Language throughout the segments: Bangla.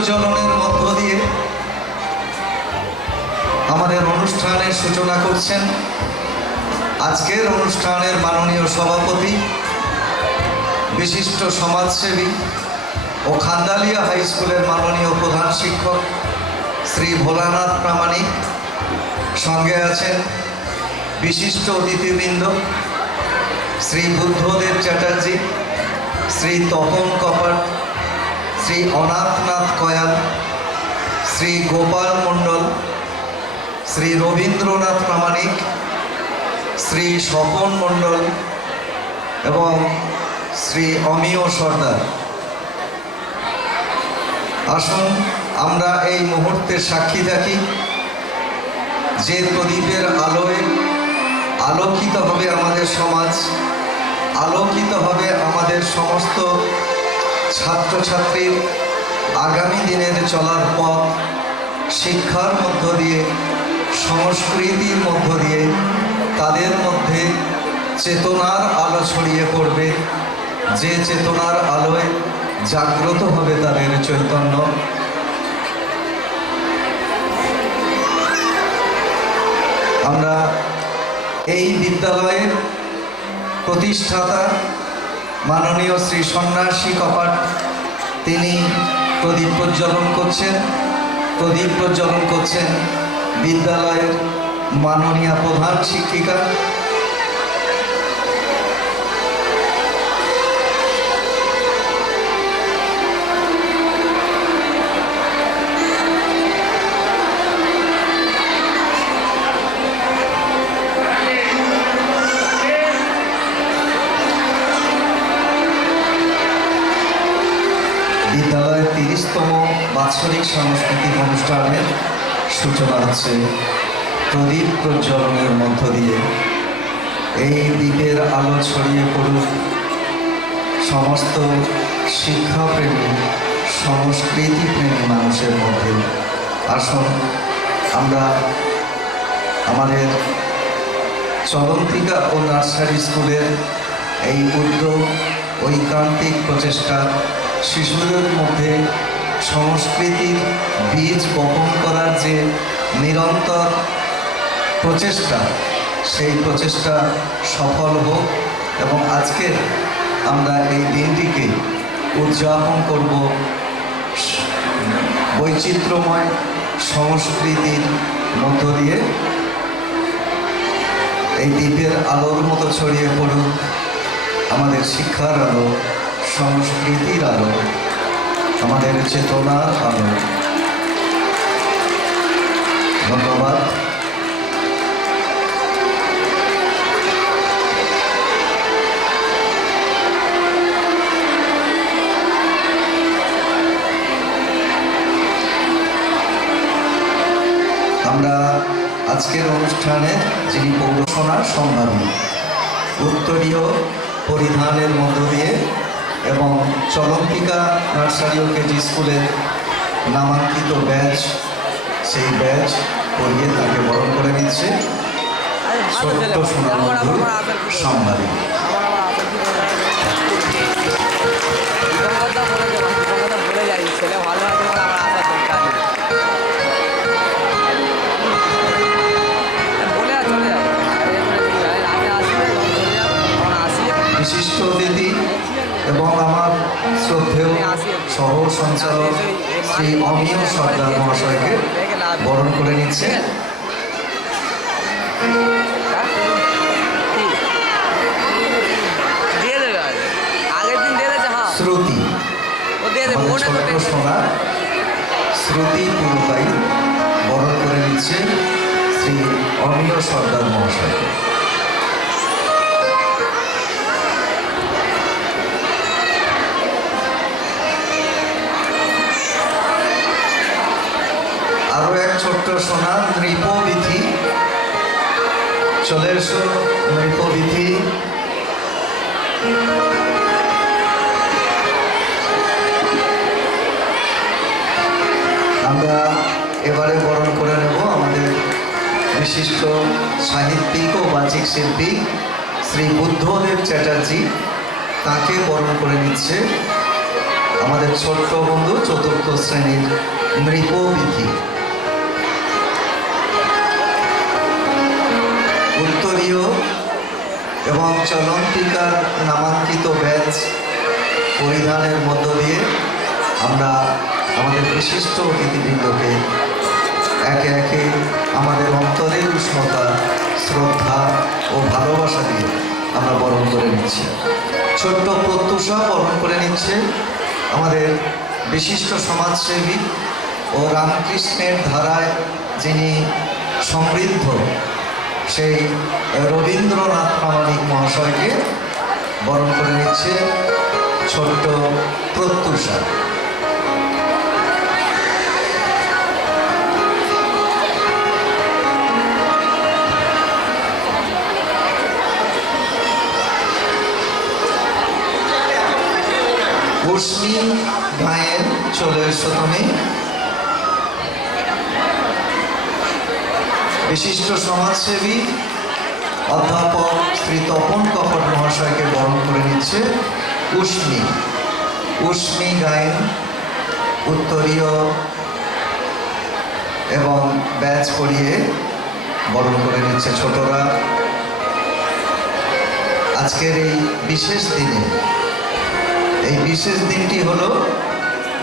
প্রজ্বলনের মধ্য দিয়ে আমাদের অনুষ্ঠানের সূচনা করছেন আজকের অনুষ্ঠানের মাননীয় সভাপতি, বিশিষ্ট সমাজসেবী ও খান্দালিয়া হাই স্কুলের মাননীয় প্রধান শিক্ষক শ্রী ভোলানাথ প্রামাণিক সঙ্গে আছেন বিশিষ্ট অতিথিবৃন্দ শ্রী বুদ্ধদেব চ্যাটার্জি, শ্রী তপন কপাট শ্রী অনাথনাথ কয়াল, শ্রী গোপাল মণ্ডল, শ্রী রবীন্দ্রনাথ প্রামাণিক, শ্রী স্বপন মণ্ডল এবং শ্রী অমিয় সর্দার। আসুন আমরা এই মুহূর্তের সাক্ষী থাকি যে প্রদীপের আলোয় আলোকিত হবে আমাদের সমাজ, আলোকিত হবে আমাদের সমস্ত ছাত্রছাত্রীর আগামী দিনের চলার পথ, শিক্ষার মধ্য দিয়ে, সংস্কৃতির মধ্য দিয়ে তাদের মধ্যে চেতনার আলো ছড়িয়ে পড়বে। যে চেতনার আলোয় জাগ্রত হবে তাদের চৈতন্য। আমরা এই বিদ্যালয়ের প্রতিষ্ঠাতা মাননীয় শ্রী সন্ন্যাসী কপাট, তিনি প্রদীপ প্রজ্বলন করছেন। প্রদীপ প্রজ্বলন করছেন বিদ্যালয়ের মাননীয় প্রধান শিক্ষিকা। বিদ্যালয়ের বাৎসরিক সাংস্কৃতিক অনুষ্ঠানের সূচনা হচ্ছে প্রদীপ প্রজ্বলনের মধ্য দিয়ে। এই দ্বীপের আলো ছড়িয়ে পড়ুক সমস্ত শিক্ষাপ্রেমী সংস্কৃতি প্রেমী মানুষের মধ্যে। আসুন আমরা আমাদের চলন্তিকা ও নার্সারি স্কুলের এই উদ্যোগ, ঐকান্তিক প্রচেষ্টা শিশুদের মধ্যে সংস্কৃতির বীজ বপন করার যে নিরন্তর প্রচেষ্টা, সেই প্রচেষ্টা সফল হোক এবং আজকের আমরা এই দিনটিকে উদযাপন করব বৈচিত্র্যময় সংস্কৃতির মধ্য দিয়ে। এই দ্বীপের আলোর মতো ছড়িয়ে পড়ুক আমাদের শিক্ষার আলো, সংস্কৃতির আলো। আমাদের চেতনার আলো। ধন্যবাদ। আমরা আজকের অনুষ্ঠানে যিনি পৌরসভার সম্ভাবী উত্তরীয় পরিধানের মধ্য দিয়ে এবং চলন্তিকা নার্সারি ও কেজি স্কুলের নামাঙ্কিত ব্যাচ সেই ব্যাচ পরিয়ে তাকে বরণ করে নিচ্ছে। সত্য সোনার মধুর শ্রী অমিয় সর্দার মহাশয়কে বরণ করে নিচ্ছে। হ্যাঁ। শ্রুতি। সোনা। পুরকাই বরণ করে নিচ্ছে শ্রী অমিয় সর্দার মহাশয়কে। ছোট্ট সোনা, নৃপবিধি। চলে এসো, নৃপবিধি। আমরা এবারে বরণ করে নেব আমাদের বিশিষ্ট সাহিত্যিক ও বাচিক শিল্পী শ্রী বুদ্ধদেব চ্যাটার্জি। তাকে বরণ করে নিচ্ছে আমাদের ছোট্ট বন্ধু চতুর্থ শ্রেণির নৃপবিধি। এবং চলন্তিকার নামাঙ্কিত ব্যাচ পরিধানের মধ্য দিয়ে আমরা আমাদের বিশিষ্ট অতিথিবৃন্দকে একে একে আমাদের অন্তরের উষ্ণতা, শ্রদ্ধা ও ভালোবাসা দিয়ে আমরা বরণ করে নিচ্ছি। ছোট্ট প্রত্যুষা বরণ করে নিচ্ছে আমাদের বিশিষ্ট সমাজসেবী ও রামকৃষ্ণের ধারায় যিনি সমৃদ্ধ সেই রবীন্দ্রনাথ প্রামাণিক মহাশয়কে বরণ করে নিচ্ছে ছোট্ট প্রত্যুষা। বিশিষ্ট সমাজসেবী, অধ্যাপক শ্রী তপন কপট মহাশয়কে বরণ করে নিচ্ছে উষ্মি। উষ্মি গায়েন, উত্তরীয় এবং ব্যাচ পরিয়ে বরণ করে নিচ্ছে ছোটরা। আজকের এই বিশেষ দিনে, এই বিশেষ দিনটি হলো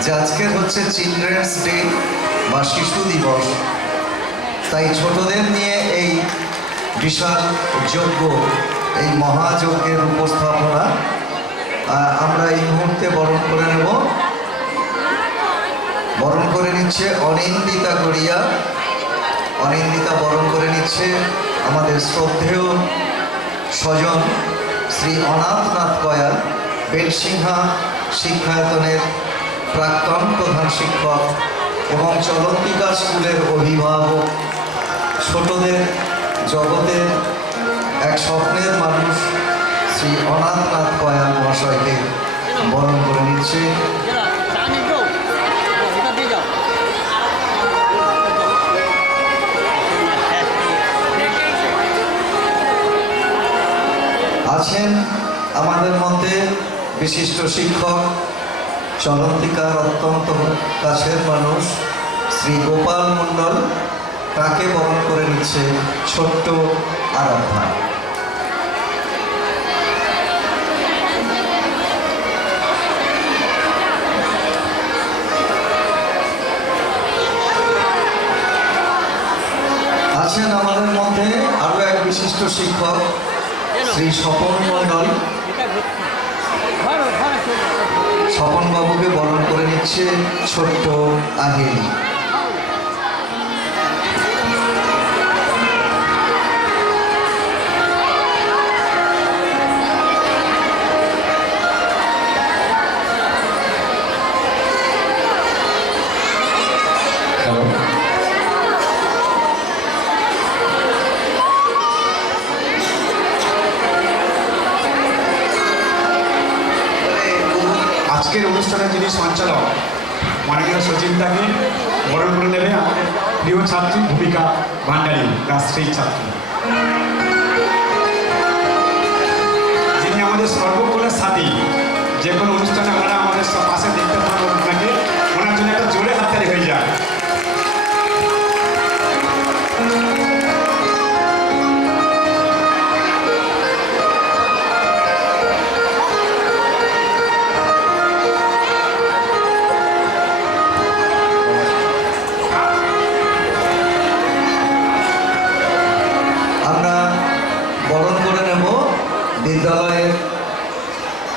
যে আজকের হচ্ছে চিলড্রেন্স ডে বা শিশু দিবস। তাই ছোটদের নিয়ে এই বিশাল যজ্ঞ, এই মহাযজ্ঞের উপস্থাপনা আমরা এই মুহূর্তে বরণ করে নেব। বরণ করে নিচ্ছে অনিন্দিতা গড়িয়া। অনিন্দিতা বরণ করে নিচ্ছে আমাদের শ্রদ্ধেয় স্বজন শ্রী অনাথনাথ কয়াল, বেলসিংহা শিক্ষায়তনের প্রাক্তন প্রধান শিক্ষক এবং চলন্তিকা স্কুলের অভিভাবক ছোটদের, জগতের এক স্বপ্নের মানুষ শ্রী অনাথনাথ কয়াল মহাশয়কে বরণ করে নিচ্ছে। আছেন আমাদের মধ্যে বিশিষ্ট শিক্ষক, চলন্তিকার অত্যন্ত কাছের মানুষ, শ্রী গোপাল মণ্ডল। তাকে বরণ করে নিচ্ছে ছোট্ট আরাধনা। আছেন আমাদের মধ্যে আরও এক বিশিষ্ট শিক্ষক, শ্রী স্বপন ঘর স্বপন বাবুকে বরণ করে নিচ্ছে ছোট্ট আগেলি। অনুষ্ঠানের যিনি সঞ্চালক মাননীয় সচিবটাকে বরণ করে নেবে আমাদের প্রিয় ছাত্রী ভূমিকা ভান্ডারী, রাষ্ট্রীয় ছাত্রী। যিনি আমাদের সর্বকলের সাথী, যে কোনো অনুষ্ঠানে আমরা আমাদের পাশে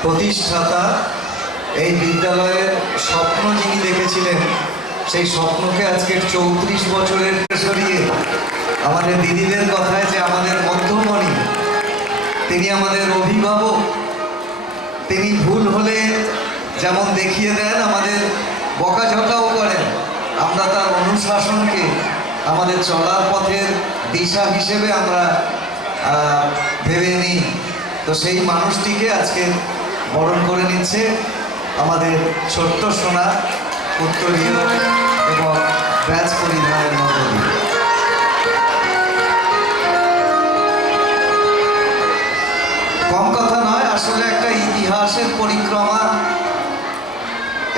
প্রতিষ্ঠাতা এই বিদ্যালয়ের স্বপ্ন যিনি দেখেছিলেন, সেই স্বপ্নকে আজকের চৌত্রিশ বছরের সরিয়ে আমাদের দিদিদের কথায় যে আমাদের মধ্যমণি, তিনি আমাদের অভিভাবক। তিনি ভুল হলে যেমন দেখিয়ে দেন, আমাদের বকাঝকাও করেন। আমরা তার অনুশাসনকে আমাদের চলার পথের দিশা হিসেবে আমরা ভেবে নিই। তো সেই মানুষটিকে আজকে বরণ করে নিচ্ছে আমাদের ছোট্ট সোনা, উত্তরীয় এবং ব্যাচ পরিধানের মধ্য দিয়ে কম কথা নয়, আসলে একটা ইতিহাসের পরিক্রমা।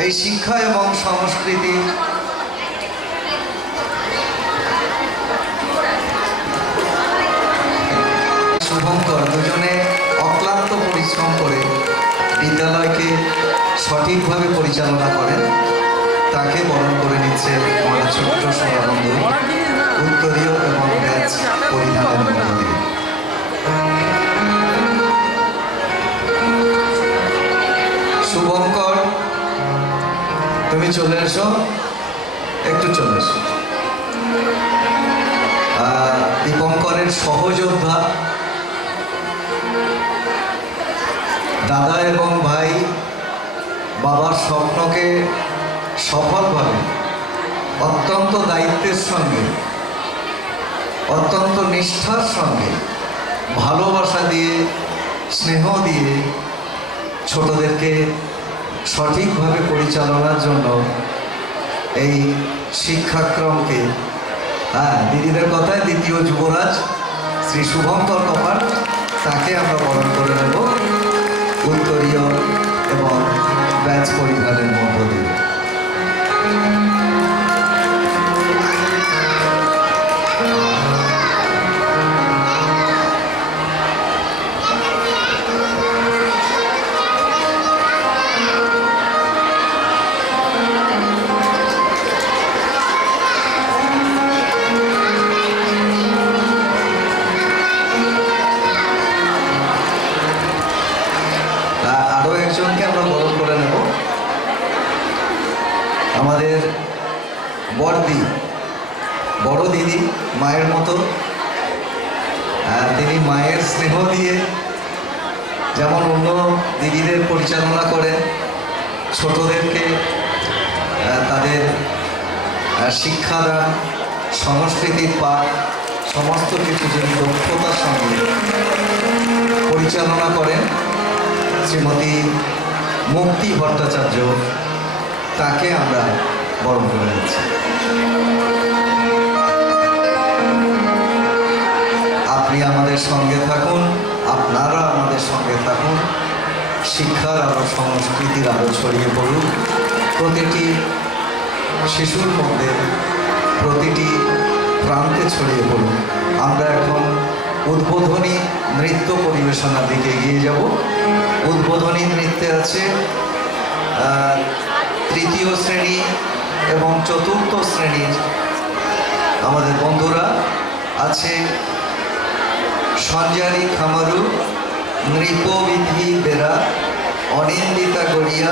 এই শিক্ষা এবং সংস্কৃতি সঠিকভাবে পরিচালনা করেন, তাকে বরণ করে নিচ্ছে আমাদের ছোট্ট সোনাবন্ধু উত্তরীয় এবং ব্যাচ পরিধানের মধ্য শুভঙ্কর, তুমি চলে এসো। বাবার স্বপ্নকে সফলভাবে অত্যন্ত দায়িত্বের সঙ্গে, অত্যন্ত নিষ্ঠার সঙ্গে ভালোবাসা দিয়ে, স্নেহ দিয়ে ছোটদেরকে সঠিকভাবে পরিচালনার জন্য এই শিক্ষাক্রমকে হ্যাঁ দিদিদের কথায় দ্বিতীয় যুবরাজ শ্রী শুভঙ্কর কপাট তাকে আমরা বরণ করে নেব। উত্তরীয় ব্যাচ পরিধানের মধ্য দিদি মায়ের মতো। আর তিনি মায়ের স্নেহ দিয়ে যেমন অন্য দিদিদের পরিচালনা করেন, ছোটদেরকে তাদের শিক্ষাদান, সংস্কৃতির পাঠ, সমস্ত কিছু যিনি দক্ষতার সঙ্গে পরিচালনা করেন, শ্রীমতী মুক্তি ভট্টাচার্য, তাকে আমরা বরণ করে নিচ্ছি আমাদের সঙ্গে থাকুন, আপনারা আমাদের সঙ্গে থাকুন, শিক্ষার আলো, সংস্কৃতির আলো ছড়িয়ে পড়ুক। প্রতিটি শিশুর মধ্যে প্রতিটি প্রান্তে ছড়িয়ে পড়ুক। আমরা এখন উদ্বোধনী নৃত্য পরিবেশনার দিকে এগিয়ে যাব। উদ্বোধনী নৃত্যে আছে তৃতীয় শ্রেণি এবং চতুর্থ শ্রেণির আমাদের বন্ধুরা আছে সঞ্জারি খামারু নৃপবিধি বেড়া অনিন্দিতা গড়িয়া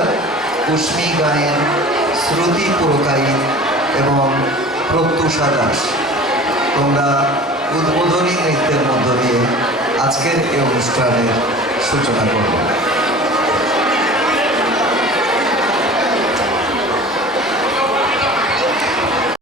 কুষ্মি গায়েন, শ্রুতি পুরকায়ী এবং প্রত্যুষা দাস। তোমরা উদ্বোধনী নৃত্যের মধ্য দিয়ে আজকের এই অনুষ্ঠানের সূচনা করবে।